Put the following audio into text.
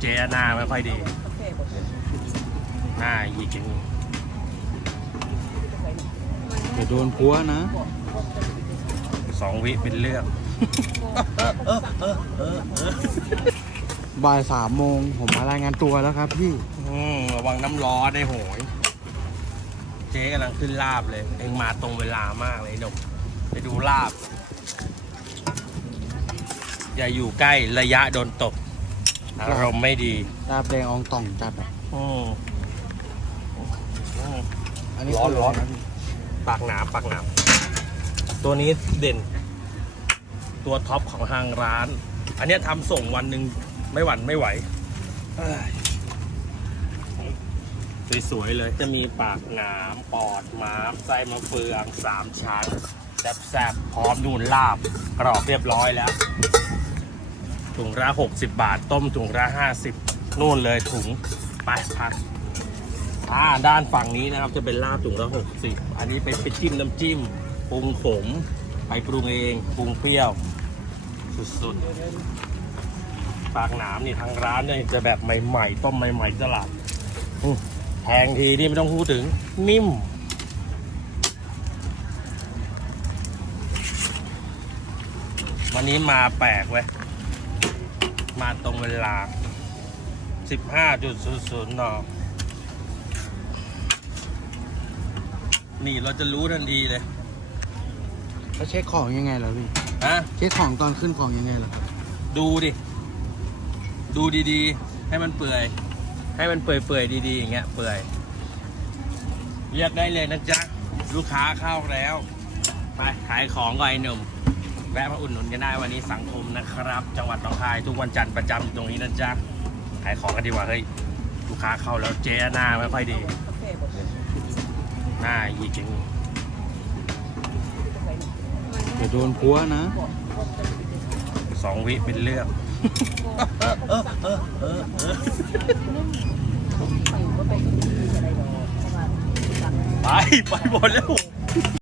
เจหน้าไม่ค่อยดีหน้าหยิกอย่างนี้เดี๋ยวโดนพัวนะ สองวิเป็นเรื่องบ่ายสามโมงผมมารายงานตัวแล้วครับพี่ อืมระวังน้ำร้อนได้โหย เจ๊กำลังขึ้นลาบเลย เองมาตรงเวลามากเลยไอ้หนกไปดูลาบ อย่าอยู่ใกล้ระยะโดนตก อารมณ์ไม่ดีดาบแดงอองต่องจัดอะอืมอืม อันนี้ร้อนคืะไร้อนพี่ปากหนาปากหนาตัวนี้เด่น ตัวท็อปของทางร้าน อันเนี้ยทำส่งวันหนึ่งไม่หวั่นไม่ไหวเอ้ยสวยๆเลย จะมีปากหนามปอดม้ามไส้มะเฟืองสามชั้นแซ่บๆพร้อมนูนลาบกรอบเรียบร้อยแล้ว ถุงละ60 บาท ต้มถุงละ50นู่นเลยถุงไปพักอ่าด้านฝั่งนี้นะครับจะเป็นลาบถุงละ60 อันนี้เป็นไปจิ้มน้ำจิ้มปรุงขมไปปรุงเองปรุงเปรี้ยว สุดๆปากหนามนี่ทางร้านเนี่ยจะแบบใหม่ๆ ต้มใหม่ๆตลาดแพงทีนี่ไม่ต้องพูดถึงนิ่มวันนี้มาแปลกเว้ย มาตรงเวลา 15.00นนี่เราจะรู้ทันทีเลยแล้วเช็คของยังไงล่ะพี่ ฮะ เช็คของตอนขึ้นของยังไงล่ะครับดูดิ ดูดีๆ ให้มันเปื่อย ให้มันเปื่อยๆดีๆอย่างเงี้ยเปื่อยเรียกได้เลยนะจ๊ะ ลูกค้าเข้าแล้ว ไปขายของก่อนไอ้หนุ่ม แวะมาอุดหนุนกันได้วันนี้สังคมนะครับ จังหวัดหนองคายทุกวันจันทร์ประจำอยู่ตรงนี้นะจ๊ะขายของกันดีกว่าเฮ้ยลูกค้าเข้าแล้วเจ๊หน้าไม่ค่อยดีหน้าหยิกอย่างนี้เดี๋ยวโดนพัวนะ สองวิเป็นเรื่อง ไป ไปหมดแล้ว